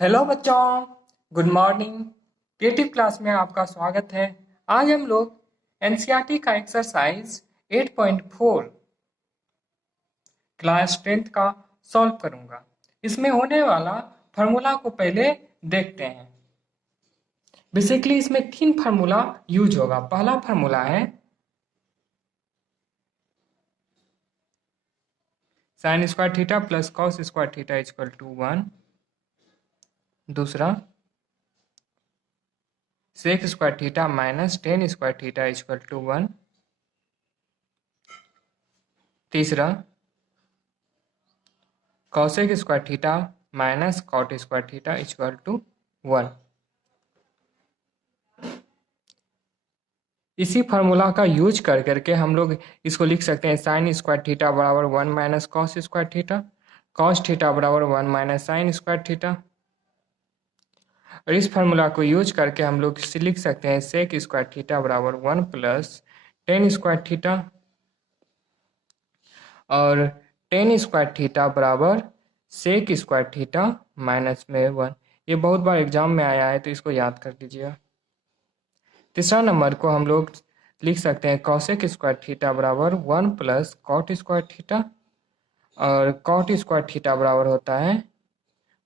Hello बच्चों, good morning. Creative class में आपका स्वागत है। आज हम लोग एनसीईआरटी का एक्सरसाइज 8.4 क्लास 10th का सॉल्व करूंगा। इसमें होने वाला फार्मूला को पहले देखते हैं। बेसिकली इसमें 3 फार्मूला यूज होगा। पहला फार्मूला है sine square theta plus cos square theta equal to 1। दूसरा sec square theta minus tan square theta equal to 1। तीसरा cosec square theta minus cot square theta equal to 1। इसी formula का use कर करके हम लोग इसको लिख सकते हैं साइन स्क्वायर थीटा बराबर 1 minus cos square theta, cos theta बराबर 1 माइनस साइन स्क्वायर थीटा। और इस फार्मूला को यूज करके हम लोग इसे लिख सकते हैं सेक स्क्वायर थीटा बराबर 1 प्लस टेन स्क्वायर थीटा और टेन स्क्वायर थीटा बराबर सेक स्क्वायर थीटा माइनस में 1। ये बहुत बार एग्जाम में आया है तो इसको याद कर लीजिएगा। तीसरा नंबर को हम लोग लिख सकते हैं कॉसेक स्क्वायर थीटा बराबर 1 प्लस कॉट स्क्वायर थीटा और कॉट स्क्वायर थीटा बराबर होता है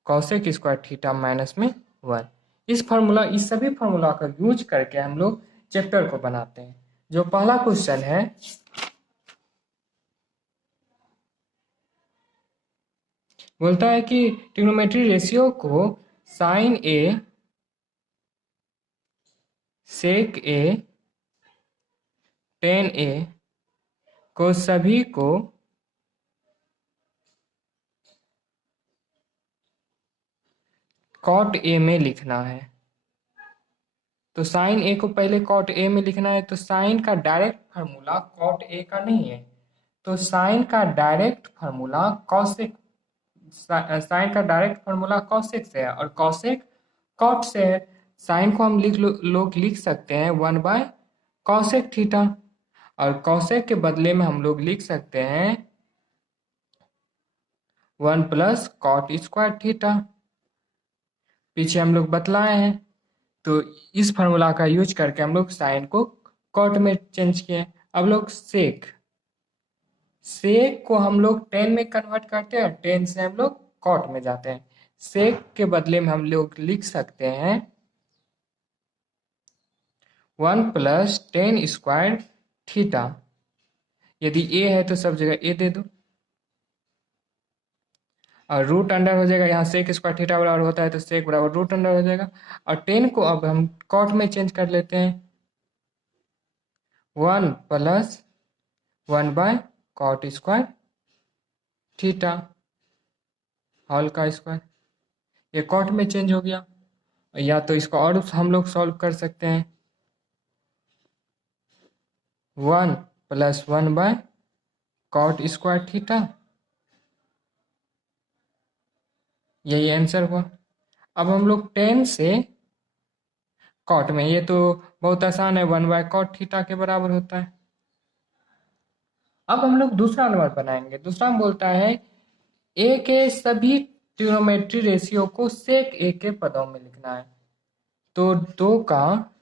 कॉसेक स्क्वायर थीटा माइनस में 1। इस सभी फार्मूला का यूज करके हम लोग चैप्टर को बनाते हैं। जो पहला क्वेश्चन है बोलता है कि ट्रिग्नोमेट्री रेशियो को साइन ए, सेक ए, टेन ए को सभी को कॉट ए में लिखना है। तो साइन ए को पहले कॉट ए में लिखना है। तो साइन का डायरेक्ट फार्मूला कॉट ए का नहीं है, तो साइन का डायरेक्ट फार्मूला कॉसेक, साइन का डायरेक्ट फार्मूला कॉसेक से है और कॉसेक कॉट से है। साइन को हम लोग लिख सकते हैं 1 बाय कॉसेक थीटा और कॉसेक के बदले में हम लोग लिख सकते हैं 1 प्लस कॉट स्क्वायर थीटा। पीछे हम लोग बतलाए हैं। तो इस फार्मूला का यूज करके हम लोग साइन को कॉट में चेंज किए। अब लोग सेक सेक को हम लोग टेन में कन्वर्ट करते हैं और टेन से हम लोग कॉट में जाते हैं। सेक के बदले में हम लोग लिख सकते हैं 1 प्लस टेन स्क्वायर थीटा। यदि ए है तो सब जगह ए दे दो और रूट अंडर हो जाएगा। यहाँ सेक स्क्वायर थीटा बराबर होता है तो सेक बराबर रूट अंडर हो जाएगा और टेन को अब हम कॉट में चेंज कर लेते हैं 1 plus 1 by cot square theta whole का स्क्वायर। ये कॉट में चेंज हो गया। या तो इसको और हम लोग सॉल्व कर सकते हैं 1 plus 1 by cot square theta. यही आंसर हुआ। अब हम लोग 10 से कॉट में, ये तो बहुत आसान है, 1 बाय कॉट थीटा के बराबर होता है। अब हम लोग दूसरा नंबर बनाएंगे। दूसरा में बोलता है ए के सभी ट्रिग्नोमेट्री रेशियो को सेक ए के पदों में लिखना है। तो दो का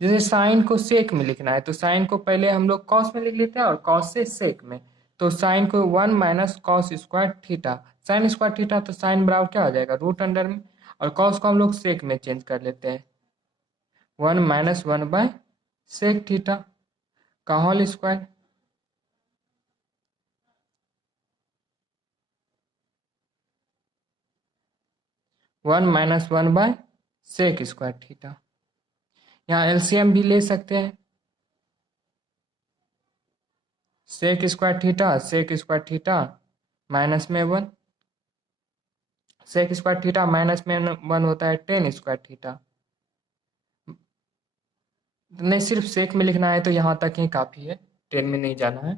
जैसे साइन को सेक में लिखना है तो साइन को पहले हम लोग कॉस में लिख लेते हैं और कॉस से सेक में। तो साइन को 1 minus cos square theta, sine square theta तो साइन बराबर क्या हो जाएगा रूट अंडर में, और कॉस को हम लोग सेक में चेंज कर लेते हैं 1 माइनस 1 बाय सेक थीटा का whole square. One minus 1 by sec square theta. यहाँ एलसीएम भी ले सकते हैं। सेक स्क्वायर थीटा माइनस में 1, सेक स्क्वायर थीटा माइनस में 1 होता है टेन स्क्वायर थीटा। नहीं, सिर्फ सेक में लिखना है तो यहाँ तक ही काफ़ी है, टेन में नहीं जाना है।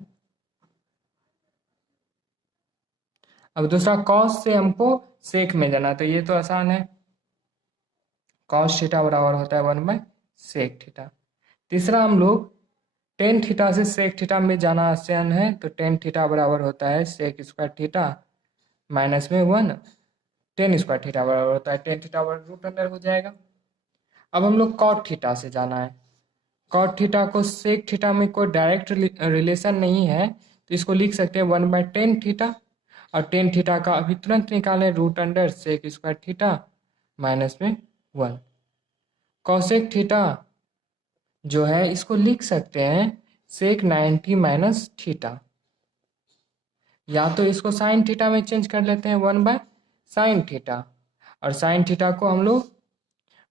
अब दूसरा कॉस से हमको सेक में जाना है तो ये तो आसान है, कॉस थीटा बराबर होता है 1 बाय सेक थीटा। तीसरा हम लोग टेन थीटा से सेक थीटा में जाना आसान है तो टेन थीटा बराबर होता है सेक स्क्वायर थीटा माइनस में 1 टेन स्क्वायर थीटा बराबर होता है टेन थीटा बराबर रूट अंडर हो जाएगा। अब हम लोग कॉट थीटा से जाना है। कॉट थीटा को सेक थीटा में कोई डायरेक्ट रिलेशन नहीं है, तो इसको लिख सकते हैं 1/10 थीटा, और टेन थीटा का अभी तुरंत निकालें root under sec square theta minus में 1। कॉसेक थीटा जो है इसको लिख सकते हैं सेक 90 माइनस थीटा, या तो इसको साइन थीटा में चेंज कर लेते हैं 1/sin थीटा, और साइन थीटा को हम लोग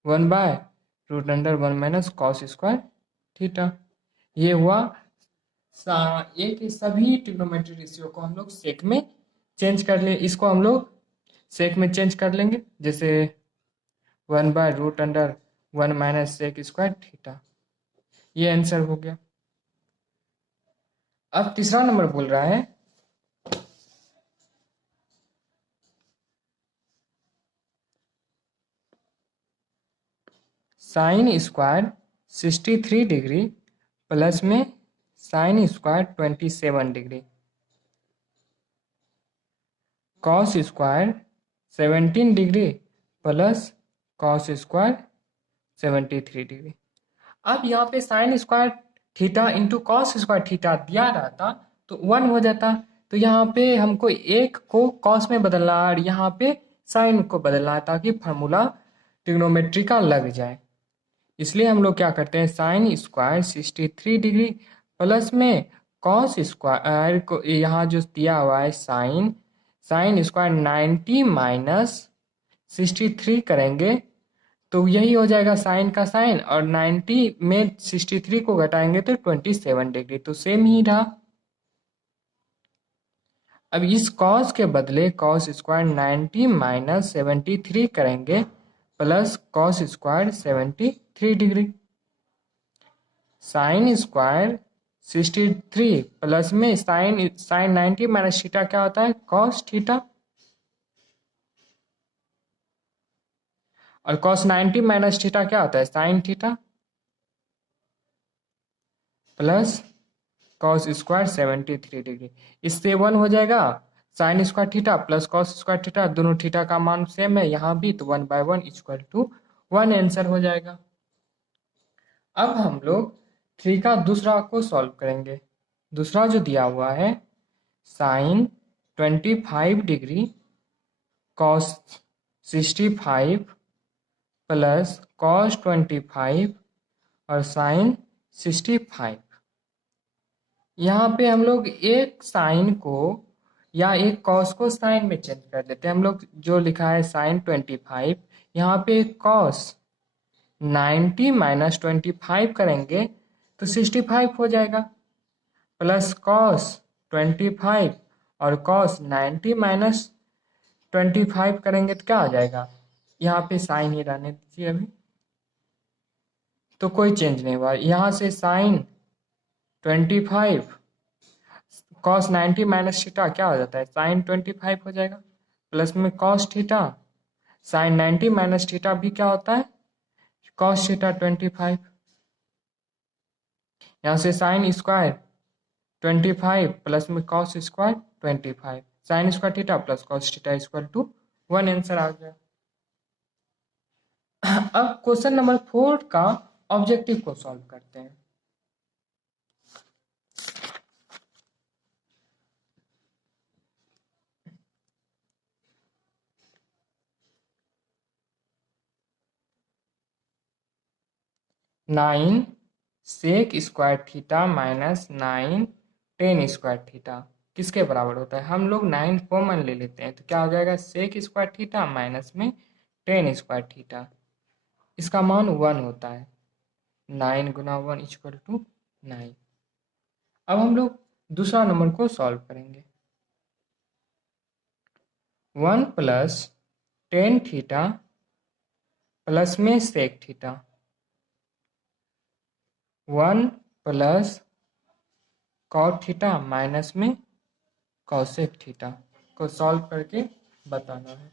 1/√1 माइनस कॉस स्क्वायर थीटा। ये हुआ ए के सभी ट्रिग्नोमेट्री रेशियो को हम लोग सेक में चेंज कर ले, इसको हम लोग सेक में चेंज कर लेंगे, जैसे 1/√1 माइनस सेक स्क्वायर थीटा। ये आंसर हो गया। अब तीसरा नंबर बोल रहा है साइन स्क्वायर 63 डिग्री प्लस में sine square 27 degree, cos square 17 degree plus cos square 73 degree. अब यहाँ पे sign square theta into cos square theta दिया रहता तो 1 हो जाता, तो यहाँ पे हमको एक को कॉस में बदलना है और यहाँ पे साइन को बदलना है, ताकि फार्मूला ट्रिग्नोमेट्री का लग जाए। इसलिए हम लोग क्या करते हैं, साइन स्क्वायर 63 डिग्री प्लस में कॉस स्क्वायर को यहाँ जो दिया हुआ है साइन साइन स्क्वायर 90 माइनस 63 करेंगे तो यही हो जाएगा साइन का साइन, और 90 में 63 को घटाएंगे तो 27 डिग्री, तो सेम ही रहा। अब इस कॉस के बदले कॉस स्क्वायर 90 माइनस 73 करेंगे plus cos square 73 degree, sine square 63 plus में साइन साइन 90 माइनस थीटा क्या होता है कॉस थीटा, और कॉस 90 माइनस थीटा क्या होता है sign theta, plus cos square 73 degree. इससे 1 हो जाएगा, sine square theta plus cos square theta, दोनों थीटा का मान सेम है यहाँ भी, तो 1/1 इक्वल टू 1 आंसर हो जाएगा। अब हम लोग 3 का दूसरा को सॉल्व करेंगे। दूसरा जो दिया हुआ है sine 25 degree cos 65 plus cos 25 और साइन 65। यहाँ पे हम लोग एक साइन को या एक कॉस को साइन में चेंज कर देते हैं। हम लोग जो लिखा है साइन 25, यहाँ पे कॉस 90 माइनस 25 करेंगे तो 65 हो जाएगा, प्लस कॉस 25 और कॉस 90 माइनस 25 करेंगे तो क्या आ जाएगा, यहाँ पे साइन ही रहने दीजिए अभी, तो कोई चेंज नहीं हुआ। यहाँ से साइन 25 कॉस 90 माइनस थीटा क्या हो जाता है साइन 25 हो जाएगा, प्लस में cos theta sine 90 minus theta भी क्या होता है कॉस थीटा 25। यहाँ से साइन स्क्वायर 25 प्लस में cos square 25, sine square theta plus cos theta equal to 1 answer आ गया। अब क्वेश्चन नंबर 4 का ऑब्जेक्टिव को सॉल्व करते हैं। Nine sec square theta minus 9 tan square theta किसके बराबर होता है, हम लोग 9 कॉमन ले लेते हैं तो क्या हो जाएगा सेक स्क्वायर थीटा माइनस में टेन स्क्वायर थीटा, इसका मान 1 होता है, 9 गुना 1 इक्वल टू 9। अब हम लोग दूसरा नंबर को सॉल्व करेंगे। 1 प्लस टेन थीटा प्लस में sec theta, 1 plus cot theta minus में कॉसेक थीटा को सॉल्व करके बताना है।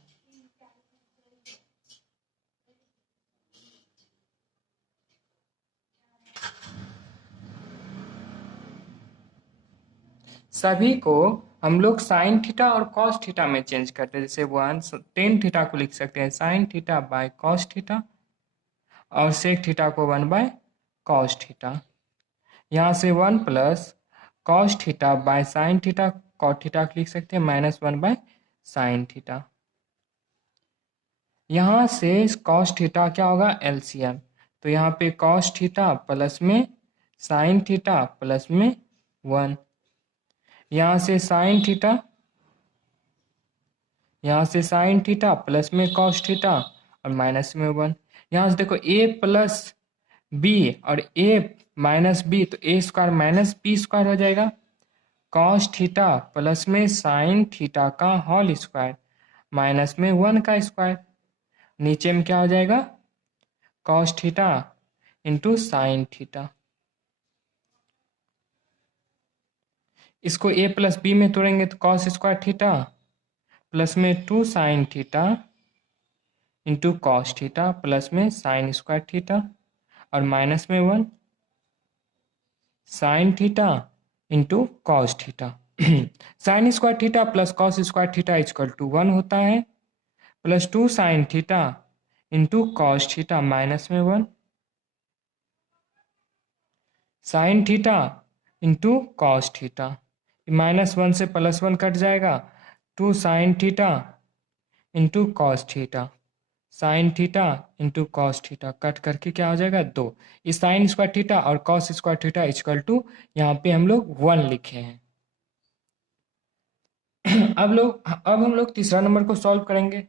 सभी को हम लोग साइन थीटा और कॉस थीटा में चेंज करते हैं। जैसे वन टेन थीटा को लिख सकते हैं sine theta by cos theta और सेक थीटा को वन बाय कॉस थीटा। यहाँ से one plus cos theta by sine theta cot theta को लिख सकते हैं minus one by sine theta. यहाँ से कॉस थीटा क्या होगा एलसीएम, तो यहाँ पे कॉस थीटा प्लस में साइन थीटा प्लस में वन, यहाँ से साइन थीटा, यहाँ से साइन थीटा प्लस में कॉस थीटा और माइनस में वन। यहाँ से देखो ए प्लस बी और ए माइनस बी, तो A square minus B square हो जाएगा। कॉस थीटा प्लस में साइन थीटा का होल स्क्वायर माइनस में वन का स्क्वायर, नीचे में क्या हो जाएगा cos theta into sine theta. इसको ए प्लस बी में तोड़ेंगे तो कॉस स्क्वायर थीटा प्लस में two sine theta into cos theta plus में साइन स्क्वायर थीटा और माइनस में one sine theta into cos theta. Sine square theta plus cos square theta equal to one होता है, plus two sine theta into cos theta minus में one sine theta into cos theta, minus one से plus one cut जाएगा, two sine theta into cos theta sine theta into cos theta cut करके क्या हो जाएगा दो। इस sine square theta और cos square theta equal to यहाँ पे हम लोग वन लिखे हैं। अब हम लोग तीसरा नंबर को सॉल्व करेंगे।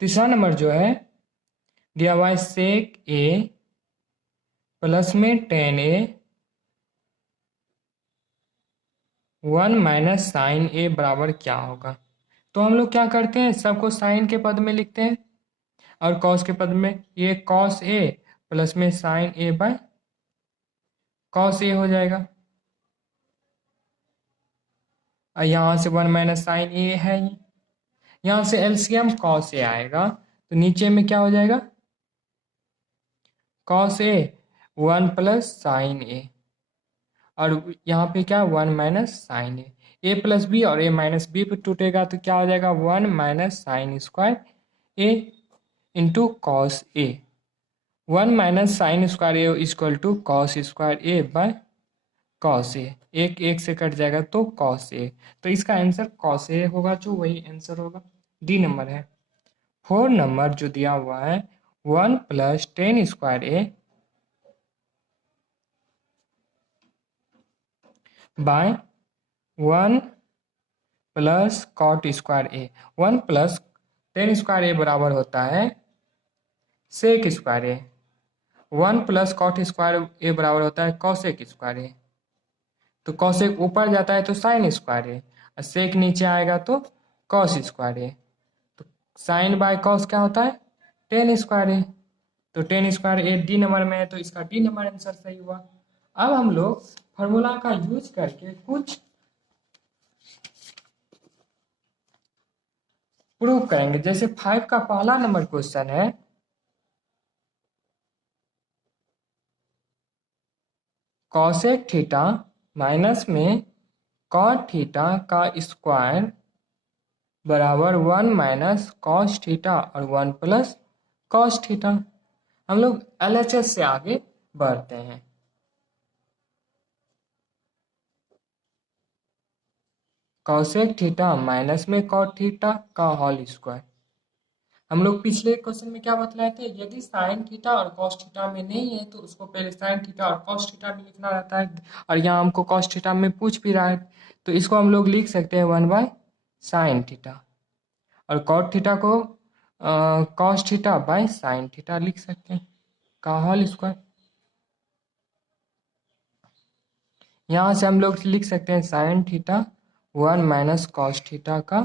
तीसरा नंबर जो है दिया हुआ है सेक ए प्लस में टेन ए वन माइनस साइन ए बराबर क्या होगा। तो हम लोग क्या करते हैं सबको साइन के पद में लिखते हैं और कॉस के पद में, ये कॉस ए प्लस में साइन ए बाय कॉस ए हो जाएगा और यहाँ से वन माइनस साइन ए है, यहाँ से एलसीएम कॉस ए आएगा तो नीचे में क्या हो जाएगा cos A one plus sine A और यहाँ पे क्या one minus sign A plus B और ए माइनस बी पे टूटेगा तो क्या हो जाएगा one minus sine square A into cos A, one minus sine square A equal to cos square A by cos A, एक एक से कट जाएगा तो कॉस ए, तो इसका आंसर कॉस ए होगा जो वही आंसर होगा डी नंबर है। 4 नंबर जो दिया हुआ है one plus tan square A by one plus cot square A, one plus tan square A बराबर होता है sec square A, one plus cot square A बराबर होता है कॉसेक स्क्वायर ए, तो कॉसेक ऊपर जाता है तो साइन स्क्वायर ए और सेक नीचे आएगा तो कॉस स्क्वायर ए, तो साइन बाय कॉस क्या होता है टेन स्क्वायर ए, तो ten square A D number में है तो इसका डी नंबर आंसर सही हुआ। अब हम लोग फॉर्मूला का यूज करके कुछ प्रूव करेंगे। जैसे 5 का पहला नंबर क्वेश्चन है कॉसेक थीटा माइनस में कॉट थीटा का स्क्वायर बराबर वन माइनस कॉस थीटा और वन प्लस कॉस थीटा। हम लोग एलएचएस से आगे बढ़ते हैं। कॉसेक थीटा माइनस में कॉट थीटा का होल स्क्वायर, हम लोग पिछले क्वेश्चन में क्या बतलाए थे यदि साइन थीटा और कॉस थीटा में नहीं है तो उसको पहले साइन थीटा और कॉस थीटा में लिखना रहता है और यहाँ हमको कॉस थीटा में पूछ भी रहा है तो इसको हम लोग लिख सकते हैं वन बाय साइन थीटा और कॉट थीटा को cos theta by sine theta लिख सकते हैं का होल स्क्वायर। यहाँ से हम लोग लिख सकते हैं sine theta one minus cos theta का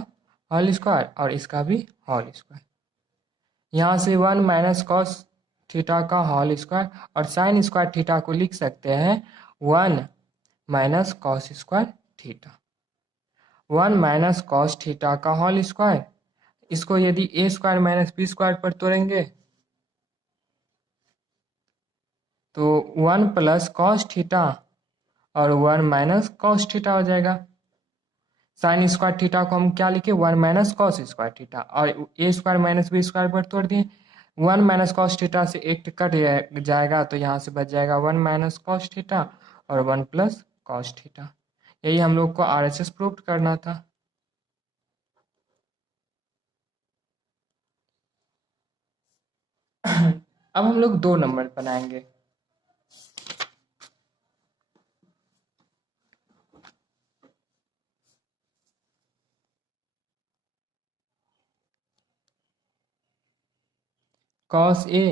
होल स्क्वायर और इसका भी होल स्क्वायर, यहाँ से वन माइनस कॉस थीटा का होल स्क्वायर और साइन स्क्वायर थीटा को लिख सकते हैं one minus cos square theta, one minus cos theta का होल स्क्वायर, इसको यदि ए स्क्वायर माइनस बी स्क्वायर पर तोड़ेंगे तो वन प्लस कॉस थीटा और 1 माइनस कॉस थीटा हो जाएगा। साइन स्क्वायर थीटा को हम क्या लिखे, 1 माइनस कॉस स्क्वायर थीटा, और A square minus B square पर तोड़ दिए। 1 माइनस कॉस थीटा से एक कट जाएगा तो यहाँ से बच जाएगा 1 माइनस कॉस थीटा और 1 प्लस कॉस थीटा। यही हम लोग को आरएचएस प्रूव करना था। अब हम लोग 2 नंबर बनाएंगे। Cos A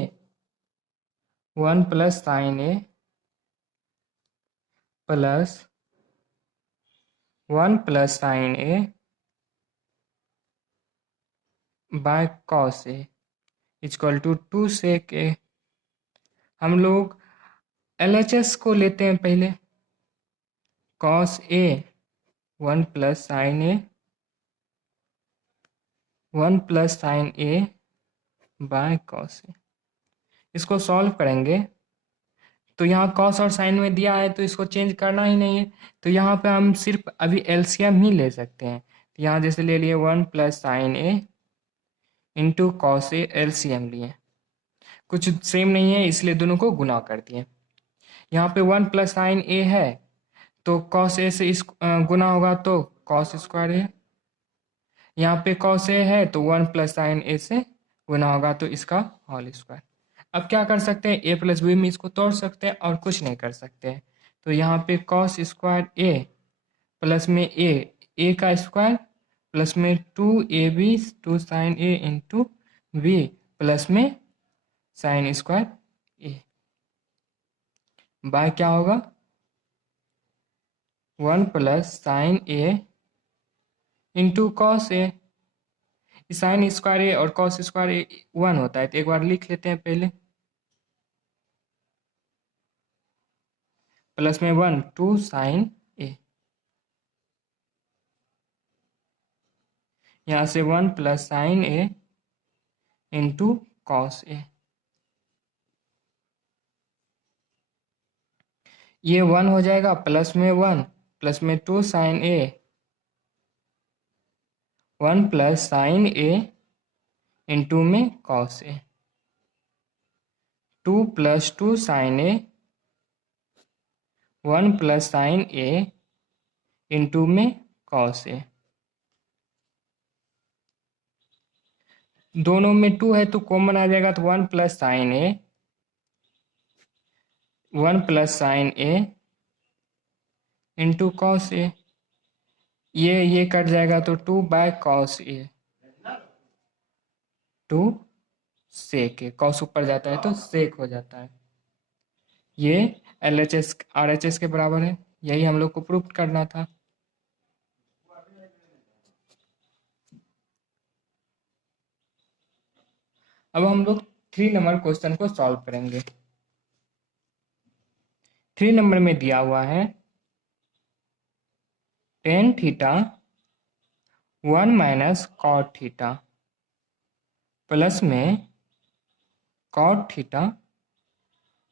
1 plus sine A plus 1 plus sine A by cos A equal to 2 sec A. हम लोग एलएचएस को लेते हैं पहले। Cos A 1 plus sine A 1 plus sine A by cos A. इसको सॉल्व करेंगे तो यहाँ कॉस और साइन में दिया है तो इसको चेंज करना ही नहीं है, तो यहाँ पे हम सिर्फ अभी एलसीएम ही ले सकते हैं। तो यहाँ जैसे ले लिए 1 plus sine A into cos A, LCM लिए। कुछ सेम नहीं है इसलिए दोनों को गुना कर दिए। यहाँ पे 1 प्लस साइन ए है तो कॉस ए से इस गुना होगा तो कॉस स्क्वायर ए। यहाँ पे कॉस ए है तो 1 प्लस साइन ए से गुना होगा तो इसका होल स्क्वायर। अब क्या कर सकते हैं, ए प्लस बी में इसको तोड़ सकते हैं और कुछ नहीं कर सकते हैं। तो यहाँ पे कॉस स्क्वायर ए प्लस में ए का स्क्वायर प्लस में 2ab 2 sine A into B plus में साइन स्क्वायर ए बाय क्या होगा 1 plus sine A into cos A. Sine square A और कॉस स्क्वायर ए 1 होता है तो एक बार लिख लेते हैं पहले। प्लस में 1 2 साइन ए, यहाँ से 1 plus sine A into cos A. ये 1 हो जाएगा प्लस में 1 प्लस में 2 sine A 1 plus sine A into में cos A 2 plus 2 sine A 1 plus sine A into में कॉस ए। दोनों में 2 है तो कॉमन आ जाएगा तो 1 plus sine A 1 plus sine A into cos A. ये कट जाएगा तो 2 by cos A 2 sec A. Cos ऊपर जाता है तो सेक हो जाता है। ये एलएचएस आरएचएस के बराबर है। यही हम लोग को प्रूव करना था। अब हम लोग 3 नंबर क्वेश्चन को सॉल्व करेंगे। 3 नंबर में दिया हुआ है tan theta 1 minus cot theta plus में cot theta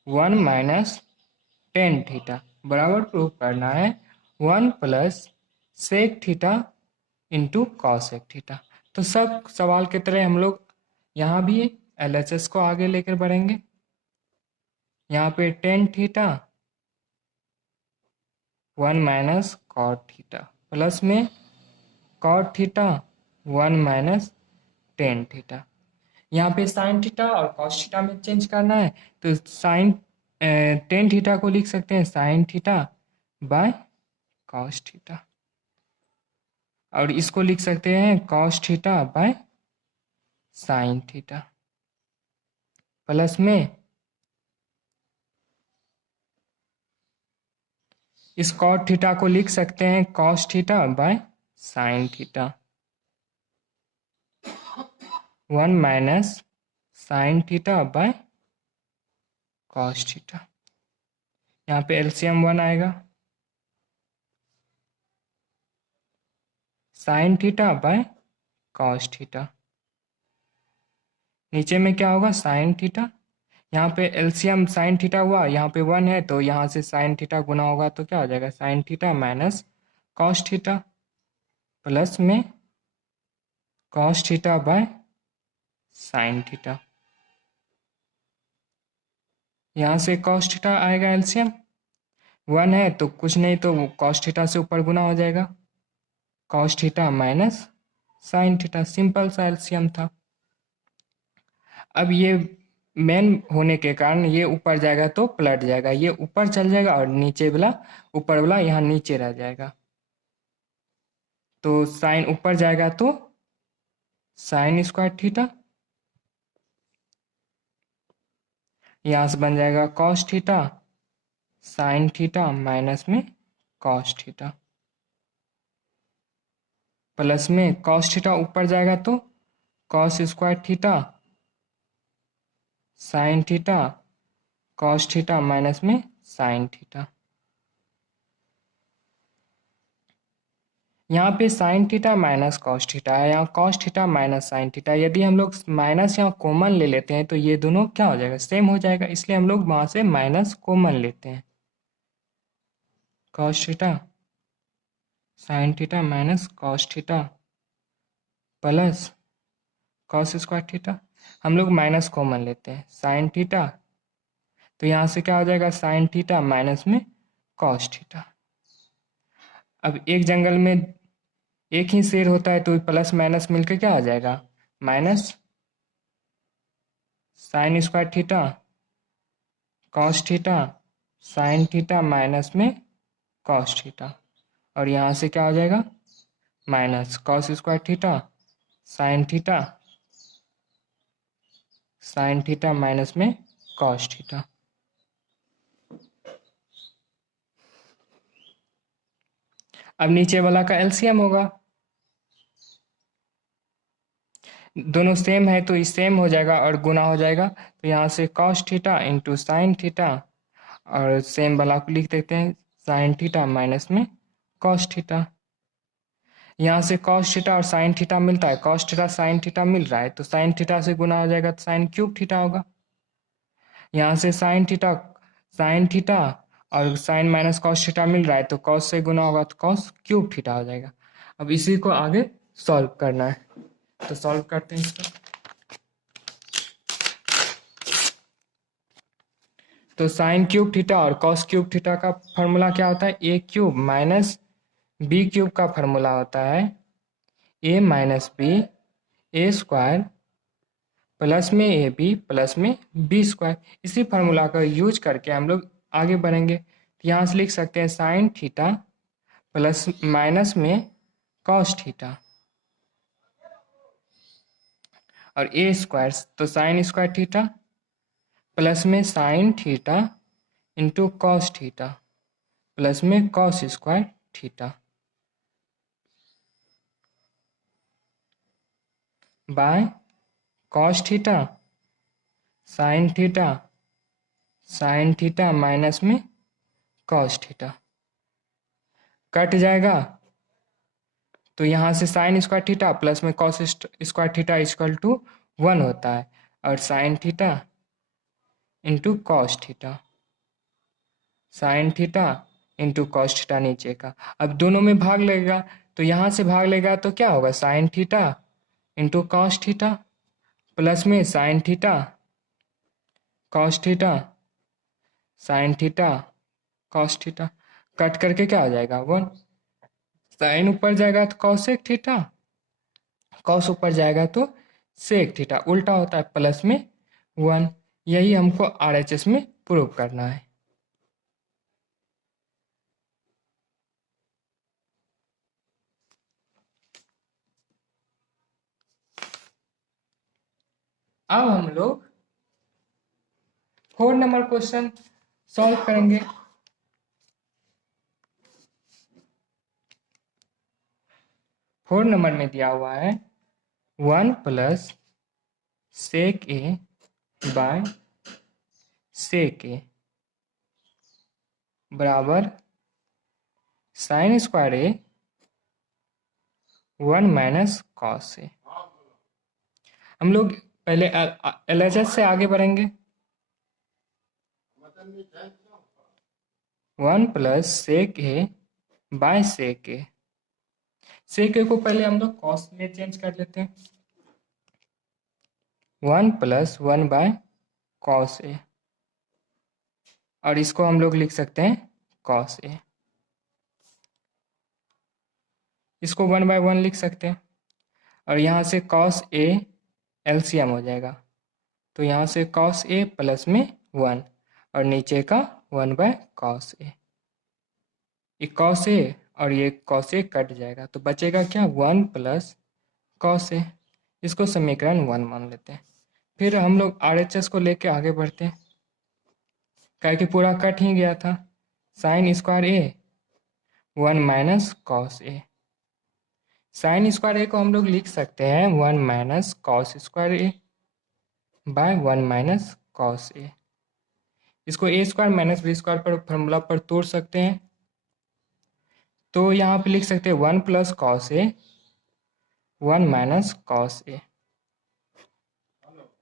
1 minus tan theta बराबर प्रूव करना है 1 plus sec theta into cosec theta. तो सब सवाल की तरह हम लोग यहाँ भी एलएचएस को आगे लेकर बढ़ेंगे। यहाँ पे tan theta 1 minus cot theta plus में cot theta 1 minus tan theta. यहाँ पे साइन थीटा और कॉस थीटा में चेंज करना है तो साइन टेन थीटा को लिख सकते हैं sine theta by cos theta और इसको लिख सकते हैं cos theta by sine theta plus में इस कॉट थीटा को लिख सकते हैं cos theta by sine theta 1 minus sign theta by cos theta. यहाँ पे एलसीएम 1 आएगा sign theta by cos theta. नीचे में क्या होगा साइन थीटा, यहाँ पे एलसीएम साइन थीटा हुआ, यहाँ पे 1 है तो यहाँ से साइन थीटा गुना होगा तो क्या हो जाएगा, sine theta minus cos theta plus में cos theta by sine theta. यहाँ से कॉस थीटा आएगा एलसीएम, 1 है तो कुछ नहीं तो कॉस थीटा से ऊपर गुना हो जाएगा, cos theta minus sine theta, simple सा एलसीएम था। अब ये मेन होने के कारण ये ऊपर जाएगा तो पलट जाएगा, ये ऊपर चल जाएगा और नीचे वाला ऊपर वाला यहाँ नीचे रह जाएगा। तो साइन ऊपर जाएगा तो साइन स्क्वायर थीटा, यहाँ से बन जाएगा cos theta sine theta minus में कॉस थीटा प्लस में कॉस थीटा ऊपर जाएगा तो cos square theta sine theta cos theta minus में साइन थीटा। यहाँ पे sine theta minus cos theta है, यहाँ cos theta minus sine theta. यदि हम लोग माइनस यहाँ कॉमन ले लेते हैं तो ये दोनों क्या हो जाएगा, सेम हो जाएगा, इसलिए हम लोग वहाँ से माइनस कॉमन लेते हैं। Cos theta sine theta minus cos theta plus cos square theta, हम लोग माइनस कॉमन लेते हैं, साइन थीटा तो यहाँ से क्या हो जाएगा, साइन थीटा माइनस में कॉस थीटा। अब एक जंगल में एक ही शेर होता है तो प्लस माइनस मिलकर क्या आ जाएगा, minus sine square theta cos theta sine theta minus में कॉस थीटा, और यहाँ से क्या हो जाएगा, minus cos square theta sine theta minus में कॉस थीटा। अब नीचे वाला का एलसीएम होगा, दोनों सेम है तो सेम हो जाएगा और गुना हो जाएगा, तो यहाँ से cos theta into sine theta, और सेम वाला को लिख देते हैं साइन थीटा माइनस में कॉस थीटा। यहाँ से कॉस थीटा और साइन थीटा मिलता है, कॉस थीटा साइन थीटा मिल रहा है तो साइन थीटा से गुना हो जाएगा तो साइन क्यूब थीटा होगा। यहाँ से साइन थीटा और साइन माइनस कॉस थीटा मिल रहा है तो कॉस से गुना होगा तो कॉस क्यूब थीटा हो जाएगा। अब इसी को आगे सॉल्व करना है, तो सॉल्व करते हैं इसको। तो साइन क्यूब थीटा और कॉस क्यूब थीटा का फॉर्मूला क्या होता है, ए क्यूब माइनस बी क्यूब का फॉर्मूला होता है ए माइनस बी ए स्क्वायर प्लस में ए बी प्लस में बी स्क्वायर। इसी फार्मूला का यूज करके हम लोग आगे बढ़ेंगे, तो यहाँ से लिख सकते हैं साइन थीटा प्लस माइनस में कॉस थीटा और ए स्क्वायर तो साइन स्क्वायर थीटा प्लस में sine theta into cos theta plus में cos square theta by cos theta sine theta minus में कॉस थीटा कट जाएगा, तो यहाँ से साइन स्क्वायर थीटा प्लस में cos square theta equal to 1 होता है, और sine theta into cos theta sine theta into cos theta नीचे का। अब दोनों में भाग लेगा तो यहाँ से भाग लेगा तो क्या होगा, sine theta into cos theta plus में sine theta cos theta sine theta cos theta, cut करके क्या हो जाएगा 1, साइन ऊपर जाएगा तो कॉसेक थीटा कॉस ऊपर जाएगा तो सेक थीटा, उल्टा होता है प्लस में 1। यही हमको आरएचएस में प्रूव करना है। अब हम लोग 4 नंबर क्वेश्चन सॉल्व करेंगे। फोर नंबर में दिया हुआ है 1 plus sec A by sec A बराबर sine square A 1 minus cos A. हम लोग पहले एलएचएस से आगे बढ़ेंगे, one plus sec A by sec A. Sec A को पहले हम लोग कॉस में चेंज कर लेते हैं। One plus one by cos A, और इसको हम लोग लिख सकते हैं कॉस ए। इसको वन बाय वन लिख सकते हैं, और यहाँ से कॉस ए एलसीएम हो जाएगा, तो यहाँ से कॉस ए प्लस में वन, और नीचे का वन बाय कॉस ए। ये कॉस ए और ये कॉस ए कट जाएगा, तो बचेगा क्या, वन प्लस कॉस ए। इसको समीकरण वन मान लेते हैं। फिर हम लोग आरएचएस को लेके आगे बढ़ते हैं, क्या कि पूरा कट ही गया था। Sine square A one minus cos A. Sine square A को हम लोग लिख सकते हैं one minus cos square A by one minus cos A. इसको A square minus B square पर फॉर्मूला पर तोड़ सकते हैं, तो यहाँ पे लिख सकते हैं one plus cos A one minus cos A,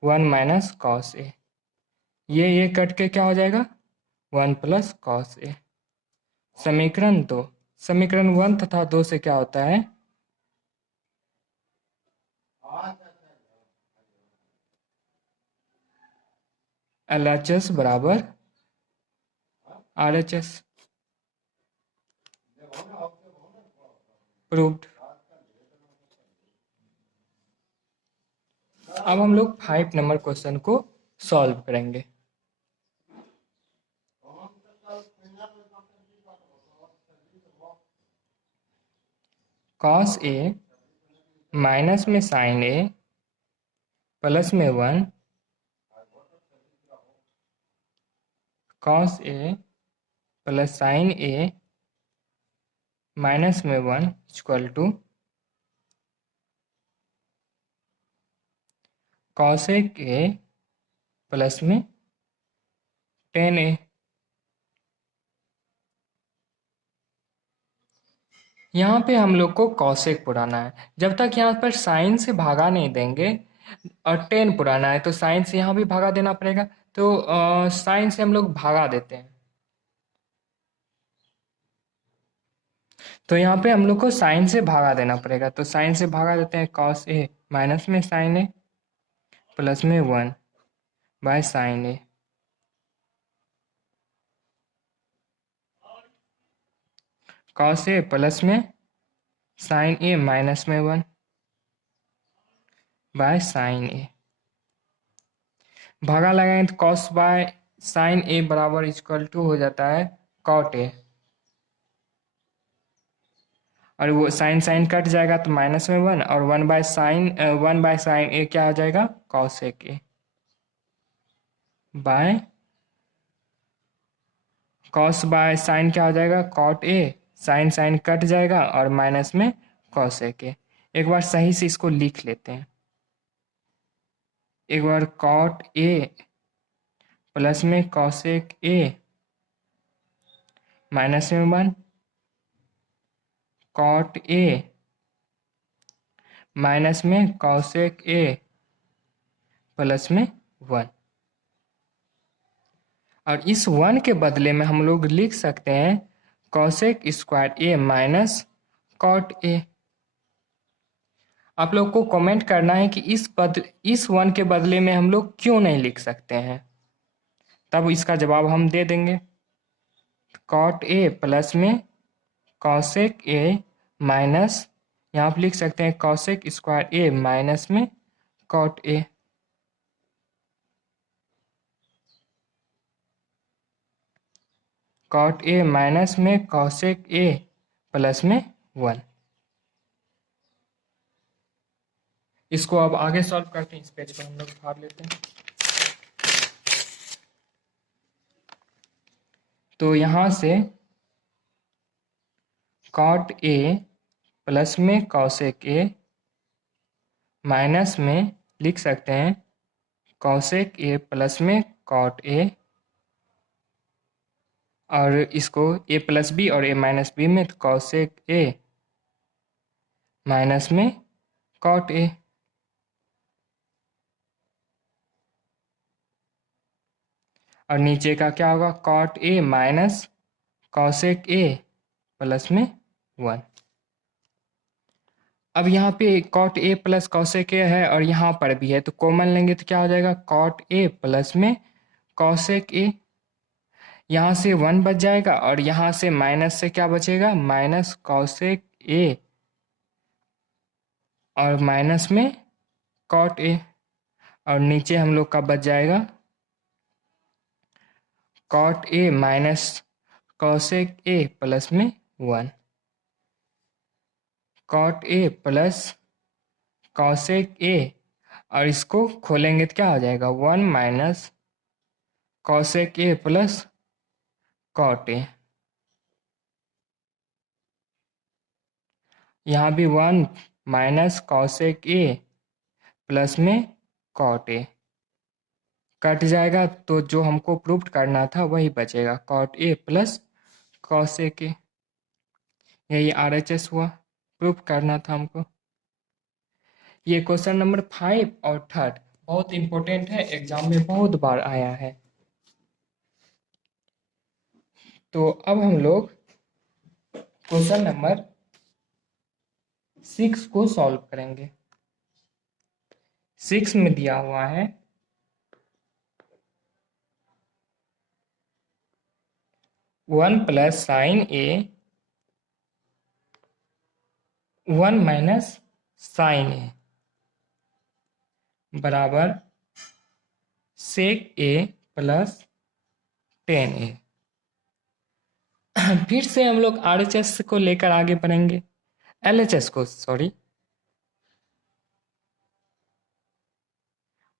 one minus cos A. ये कट के क्या हो जाएगा, वन प्लस कॉस ए। समीकरण दो, समीकरण वन तथा दो से क्या होता है, LHS बराबर RHS। प्रूव्ड। अब हम लोग 5 नंबर क्वेश्चन को सॉल्व करेंगे। कॉस ए माइनस में साइन ए प्लस में one, cos A plus sine A minus में one equal to cosec A plus में टेन ए। यहाँ पे हम लोग को कॉसेक पुराना है, जब तक यहाँ पर साइन से भागा नहीं देंगे, और टेन पुराना है तो साइन से यहाँ भी भागा देना पड़ेगा, तो साइन से हम लोग भागा देते हैं, तो यहाँ पे हम लोग को साइन से भागा देना पड़ेगा, तो साइन से भागा देते हैं। कॉस ए माइनस में साइन ए प्लस में one by sine A, cos A plus में साइन ए माइनस में वन बाय साइन ए। भागा लगाएं तो कॉस बाय साइन ए बराबर इक्वल टू हो जाता है कॉट ए, और वो साइन साइन कट जाएगा तो माइनस में वन, और वन बाय साइन ए क्या हो जाएगा, कॉस ए के बाय कॉस बाय साइन क्या हो जाएगा, cot A. Sine sine cut जाएगा और माइनस में कॉस ए के। एक बार सही से इसको लिख लेते हैं, एक बार कॉट ए प्लस में कॉसेक ए माइनस में वन, कॉट ए माइनस में कॉसेक ए प्लस में वन, और इस वन के बदले में हम लोग लिख सकते हैं cosec square A minus cot A. आप लोग को कमेंट करना है कि इस वन के बदले में हम लोग क्यों नहीं लिख सकते हैं, तब इसका जवाब हम दे देंगे। कॉट ए प्लस में कॉसेक ए माइनस, यहाँ पर लिख सकते हैं कॉसेक स्क्वायर ए माइनस में cot A. Cot A minus में कॉसेक ए प्लस में वन। इसको अब आगे सॉल्व करते हैं, इस पेज पर हम लोग फाड़ लेते हैं। तो यहाँ से कॉट ए प्लस में कॉसेक ए माइनस में लिख सकते हैं कॉसेक ए प्लस में कॉट ए, और इसको ए प्लस बी और ए माइनस बी में, तो कॉसेक ए माइनस में कॉट ए। और नीचे का क्या होगा, cot A minus cosec A plus में 1। अब यहाँ पे cot A plus cosec A है और यहाँ पर भी है, तो कॉमन लेंगे तो क्या हो जाएगा, कॉट ए प्लस में कॉसेक ए। यहाँ से 1 बच जाएगा और यहाँ से माइनस से क्या बचेगा, माइनस कॉसेक ए और माइनस में कॉट ए, और नीचे हम लोग का बच जाएगा cot A minus cosec A plus में 1। Cot A plus cosec A, और इसको खोलेंगे तो क्या हो जाएगा, 1 minus cosec A plus cot A. यहाँ भी 1 माइनस कॉसेक ए प्लस में कॉट ए कट जाएगा, तो जो हमको प्रूव करना था वही बचेगा, cot A plus cosec A. यही RHS हुआ, प्रूफ करना था हमको। ये क्वेश्चन नंबर 5 और 3 बहुत इंपॉर्टेंट है, एग्जाम में बहुत बार आया है। तो अब हम लोग क्वेश्चन नंबर 6 को सॉल्व करेंगे। 6 में दिया हुआ है 1 plus sine A 1 minus sign ए बराबर सेक ए प्लस टेन ए। फिर से हम लोग RHS को लेकर आगे बढ़ेंगे, LHS को, sorry.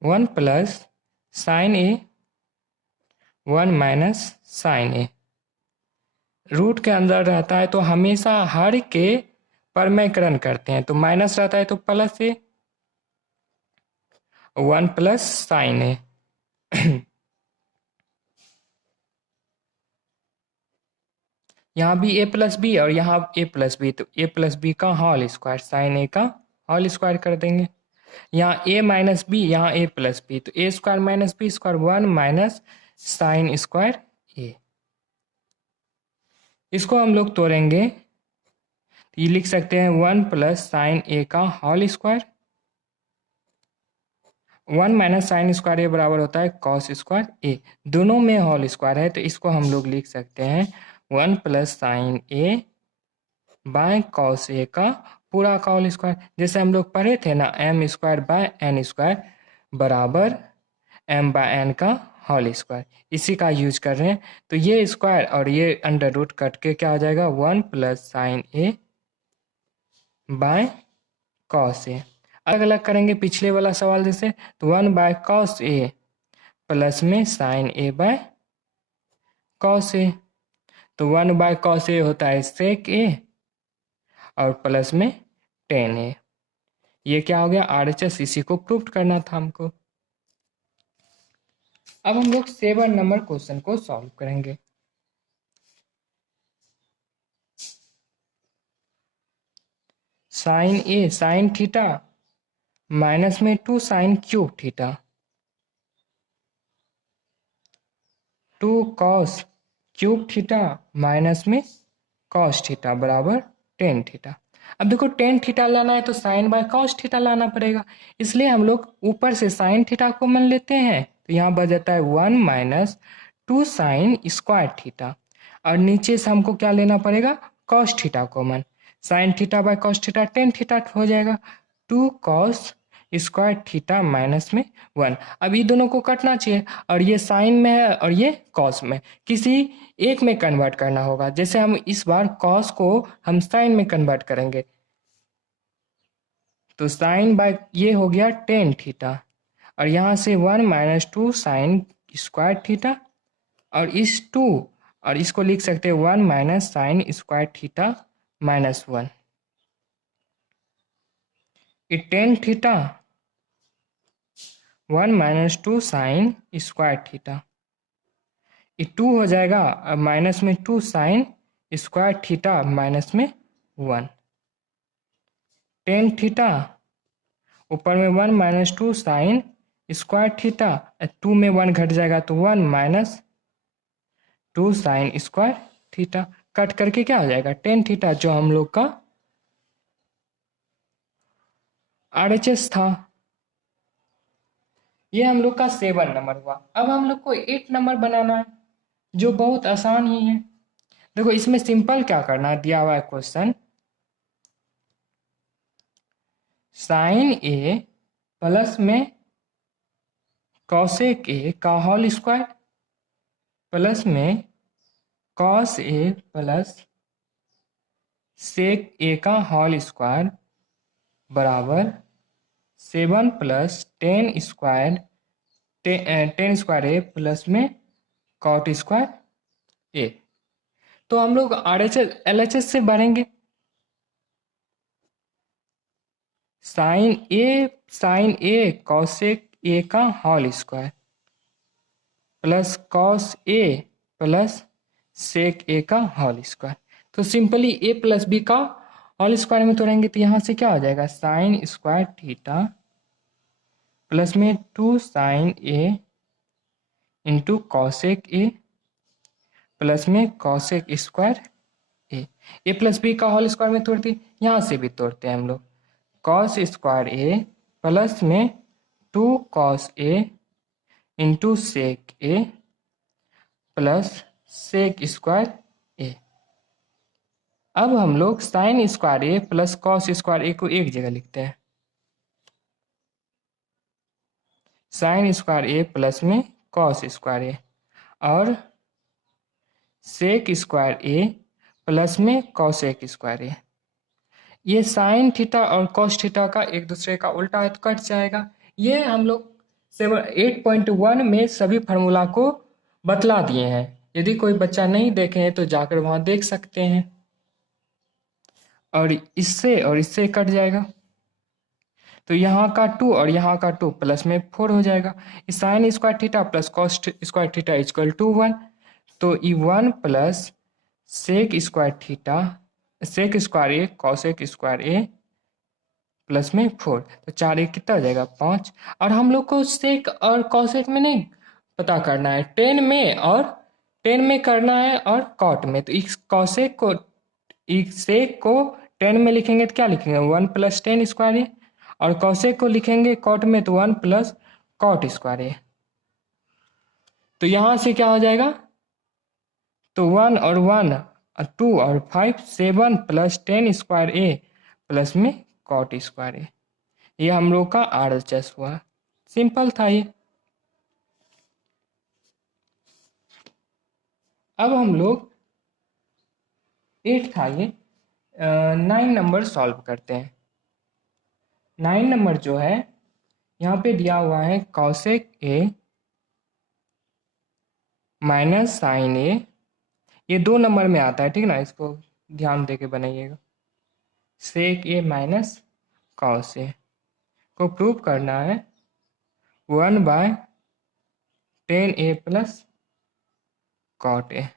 1 plus sine A 1 minus sign A, root के अंदर रहता है तो हमेशा हर के परमयकरण करते हैं, तो माइनस रहता है तो plus A, 1 plus sine A यहाँ भी a प्लस बी और यहाँ a प्लस बी, तो a प्लस बी का होल स्क्वायर साइन ए का होल स्क्वायर कर देंगे। यहाँ a माइनस बी, यहाँ a प्लस बी, तो a square minus B square 1 minus sine square A. इसको हम लोग तोड़ेंगे, ये लिख सकते हैं 1 प्लस साइन ए का whole square, 1 minus sine square A बराबर होता है कॉस स्क्वायर ए। दोनों में होल स्क्वायर है तो इसको हम लोग लिख सकते हैं 1 plus sine A by cos A का पूरा का होल स्क्वायर। जैसे हम लोग पढ़े थे ना, M square by N square बराबर एम बाय एन का होल स्क्वायर, इसी का यूज कर रहे हैं। तो ये स्क्वायर और ये अंडर रूट कट के क्या हो जाएगा, 1 plus sine A by cos A. अलग अलग करेंगे पिछले वाला सवाल जैसे, तो 1 बाय कॉस ए प्लस में sine A by cos A, तो 1 बाय कॉस ए होता है सेक ए और प्लस में टेन ए। ये क्या हो गया, RHS, इसी को प्रूव करना था हमको। अब हम लोग 7 नंबर क्वेश्चन को सॉल्व करेंगे। साइन ए साइन थीटा माइनस में 2 sine cube theta 2 cos cube theta minus में कॉस थीटा बराबर टेन थीटा। अब देखो टेन थीटा लाना है तो साइन बाय कॉस थीटा लाना पड़ेगा, इसलिए हम लोग ऊपर से साइन थीटा कॉमन लेते हैं, तो यहाँ बच जाता है 1 माइनस 2 साइन स्क्वायर थीटा, और नीचे से हमको क्या लेना पड़ेगा, cos theta common, sign theta by cos theta tan theta हो जाएगा, 2 कॉस स्क्वायर थीटा माइनस में 1। अब ये दोनों को कटना चाहिए, और ये साइन में है और ये कॉस में, किसी एक में कन्वर्ट करना होगा। जैसे हम इस बार कॉस को हम साइन में कन्वर्ट करेंगे, तो साइन बाय ये हो गया टेन थीटा, और यहाँ से 1 माइनस 2 साइन स्क्वायर थीटा, और इस 2 और इसको लिख सकते हैं 1 minus sine square theta minus 1। ये ten theta 1 minus 2 sign square theta, ये 2 हो जाएगा, अब माइनस में 2 साइन स्क्वायर थीटा माइनस में 1, टेन थीटा ऊपर में 1 माइनस 2 साइन स्क्वायर थीटा, 2 में 1 घट जाएगा तो 1 minus 2 sign square theta, cut करके क्या हो जाएगा टेन थीटा, जो हम लोग का RHS था। ये हम लोग का 7 नंबर हुआ। अब हम लोग को 8 नंबर बनाना है, जो बहुत आसान ही है। देखो इसमें सिंपल क्या करना है, दिया हुआ है क्वेश्चन, साइन ए प्लस में कॉसेक ए का होल स्क्वायर प्लस में कॉस ए प्लस सेक ए का होल स्क्वायर बराबर 7 plus 10 square 10 square A plus में कॉट स्क्वायर ए। तो हम लोग RHS LHS से भरेंगे। साइन ए कॉसेक ए का whole square plus cos A plus sec ए का होल स्क्वायर। तो सिंपली ए प्लस बी का होल स्क्वायर में तोड़ेंगे तो यहाँ से क्या हो जाएगा, साइन स्क्वायर थीटा प्लस में 2 sine A into cosec A plus में cosec square A plus B का होल स्क्वायर में तोड़ते, यहाँ से भी तोड़ते हैं हम लोग, कॉस स्क्वायर ए प्लस में 2 cos A into sec A plus sec square ए। अब हम लोग sign square A plus cos square A को एक जगह लिखते हैं, साइन स्क्वायर ए प्लस में कॉस स्क्वायर ए और सेक स्क्वायर ए प्लस में कॉसेक स्क्वायर ए। ये साइन थीटा और कॉस थीटा का एक दूसरे का उल्टा है तो कट जाएगा। ये हम लोग 8.1 में सभी फार्मूला को बतला दिए हैं। यदि कोई बच्चा नहीं देखे हैं तो जाकर वहां देख सकते हैं। और इससे कट जाएगा तो यहाँ का 2 और यहाँ का 2 प्लस में 4 हो जाएगा। Sine square theta plus cos square theta equal to 1, तो ये 1 plus sec square theta sec square A cosec square A plus में 4, तो 4 एक कितना हो जाएगा 5। और हम लोग को सेक और कॉसेक में नहीं पता करना है, 10 में करना है और कॉट में। तो इस कॉसेक को इस सेक को 10 में लिखेंगे तो क्या लिखेंगे 1 प्लस 10 स्क्वायर ए, और कॉसेक को लिखेंगे कॉट में तो 1 प्लस कॉट स्क्वायर ए। तो यहां से क्या हो जाएगा, तो 1 और 1 2 और 5 7 प्लस 10 स्क्वायर ए प्लस में कॉट स्क्वायर ए। ये हम लोग का RHS हुआ। सिंपल था ये। अब हम लोग 8 था ये 9 नंबर सॉल्व करते हैं। 9 नंबर जो है यहाँ पे दिया हुआ है कॉसेक ए माइनस साइन ए, ये 2 नंबर में आता है, ठीक ना, इसको ध्यान दे के बनाइएगा। सेक ए माइनस कॉस ए को प्रूव करना है 1/10 ए प्लस कॉट ए।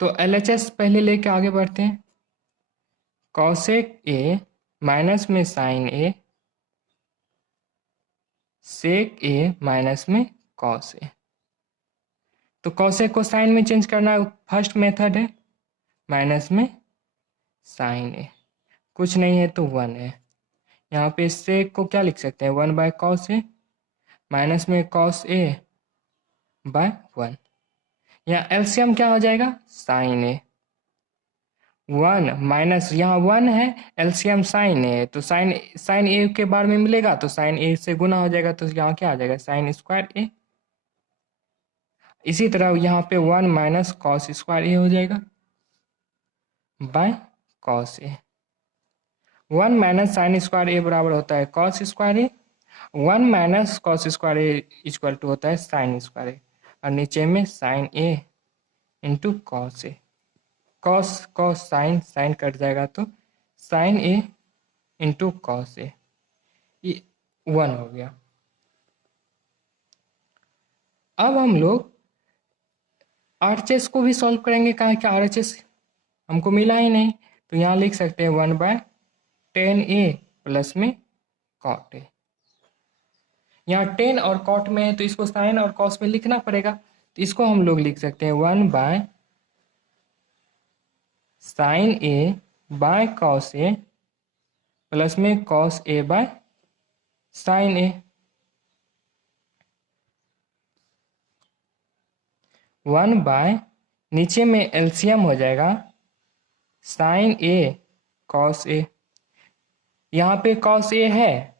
तो LHS पहले लेके आगे बढ़ते हैं। कॉसेक ए माइनस में साइन ए सेक ए माइनस में कॉस ए। तो कॉसेक को साइन में चेंज करना फर्स्ट मेथड है, माइनस में साइन ए, कुछ नहीं है तो 1 है। यहाँ पे सेक को क्या लिख सकते हैं 1/cos ए माइनस में cos ए बाय 1। यहाँ एलसीएम क्या हो जाएगा साइन ए, 1 माइनस यहाँ 1 है, एलसीएम साइन ए, तो साइन ए के बारे में मिलेगा तो साइन ए से गुना हो जाएगा, तो यहाँ क्या आ जाएगा साइन स्क्वायर ए। इसी तरह यहाँ पे 1 माइनस कॉस स्क्वायर ए हो जाएगा by cos A. 1 minus sine square A बराबर होता है cos square A, 1 minus cos square A equal to होता है साइन स्क्वायर ए, और नीचे में sine A into cos A. Cos cos sine cut जाएगा तो sine A into cos A, ये 1 हो गया। अब हम लोग RHS को भी सॉल्व करेंगे, कहा कि RHS हमको मिला ही नहीं, तो यहाँ लिख सकते हैं 1/10 ए प्लस में कॉट ए। यहाँ टेन और कॉट में है तो इसको साइन और कॉस में लिखना पड़ेगा, तो इसको हम लोग लिख सकते हैं 1 by sine A by cos A plus में cos A by sine A. 1 by नीचे में एलसीएम हो जाएगा साइन ए कॉस ए। यहाँ पे कॉस ए है,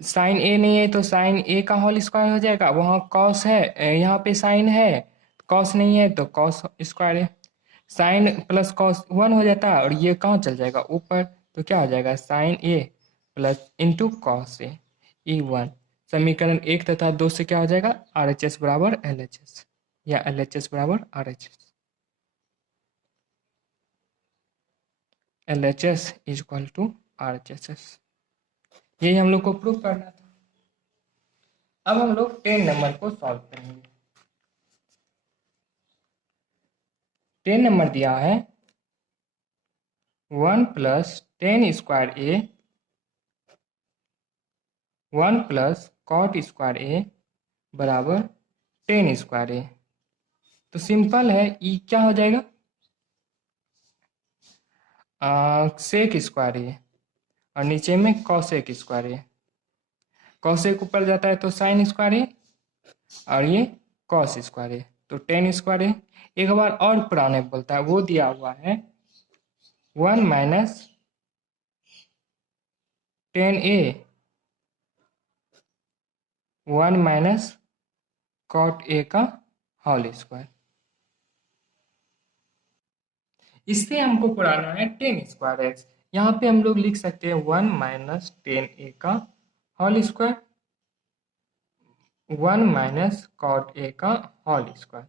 साइन ए नहीं है तो साइन ए का होल स्क्वायर हो जाएगा। वहाँ कॉस है, यहाँ पे साइन है, कॉस नहीं है तो कॉस स्क्वायर है। साइन प्लस कॉस 1 हो जाता है और ये कहाँ चल जाएगा ऊपर, तो क्या हो जाएगा sign A plus into cos ए ई 1। समीकरण 1 तथा 2 से क्या हो जाएगा RHS बराबर LHS या LHS बराबर RHS। LHS is equal to RHS। यही हम लोग को प्रूव करना था। अब हम लोग 10 नंबर को सॉल्व करेंगे। 10 नंबर दिया है 1 plus tan square A 1 plus cot square A बराबर 10 स्क्वायर ए। तो सिंपल है, ई क्या हो जाएगा सेक स्क्वायर ए और नीचे में कॉसेक स्क्वायर ए। कॉसेक ऊपर जाता है तो साइन स्क्वायर ए और ये कॉस स्क्वायर ए, तो 10 स्क्वायर ए। एक बार और पुराने बोलता है, वो दिया हुआ है 1 minus 10a 1 minus cot A का होल स्क्वायर। इससे हमको पुराना है 10 स्क्वायर एक्स। यहाँ पे हम लोग लिख सकते हैं 1 माइनस 10a का whole square 1 minus cot A का होल स्क्वायर।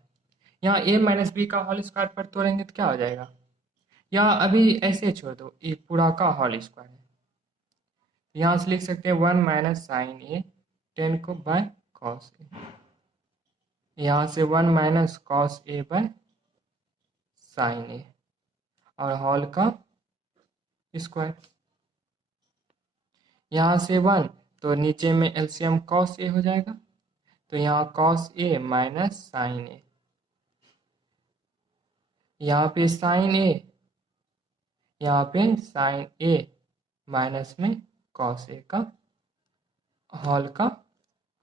यहाँ a माइनस बी का होल स्क्वायर पर तोड़ेंगे तो क्या हो जाएगा, यहाँ अभी ऐसे छोड़ दो, ये पूरा का होल स्क्वायर है। यहाँ से लिख सकते हैं 1 माइनस साइन ए 10 को बाय कॉस ए। यहाँ से 1 minus cos A by sine A और होल का स्क्वायर। यहाँ से 1 तो नीचे में एलसीएम कॉस ए हो जाएगा, तो यहाँ cos A minus sign A, यहाँ पे साइन ए, यहाँ पे साइन ए माइनस में कॉस ए का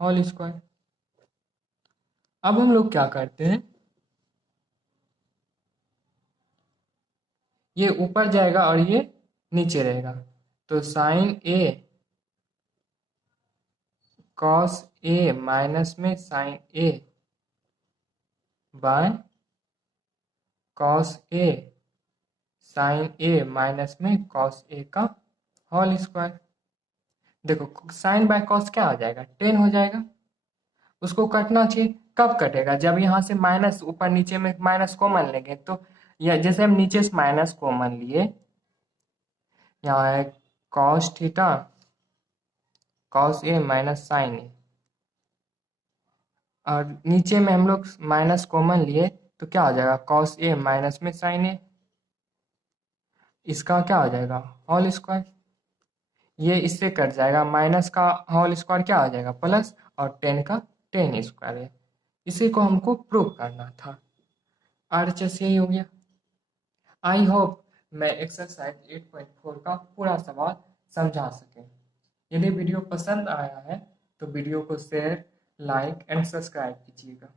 होल स्क्वायर। अब हम लोग क्या करते हैं, ये ऊपर जाएगा और ये नीचे रहेगा, तो sine A cos A minus में sine A by cos A sine A minus में कॉस ए का होल स्क्वायर। देखो साइन बाय कॉस क्या हो जाएगा 10 हो जाएगा, उसको कटना चाहिए। कब कटेगा, जब यहाँ से माइनस ऊपर नीचे में माइनस कॉमन लेंगे, तो या जैसे हम नीचे से माइनस कॉमन लिए, यहाँ है cos theta cos A minus sign A, और नीचे में हम लोग माइनस कॉमन लिए तो क्या हो जाएगा कॉस ए माइनस में साइन ए, इसका क्या हो जाएगा होल स्क्वायर। ये इससे कट जाएगा, माइनस का होल स्क्वायर क्या हो जाएगा प्लस, और 10 का 10 स्क्वायर है। इसी को हमको प्रूव करना था। RHS यही हो गया। आई होप मैं एक्सरसाइज 8.4 का पूरा सवाल समझा सके। यदि वीडियो पसंद आया है तो वीडियो को शेयर, लाइक एंड सब्सक्राइब कीजिएगा।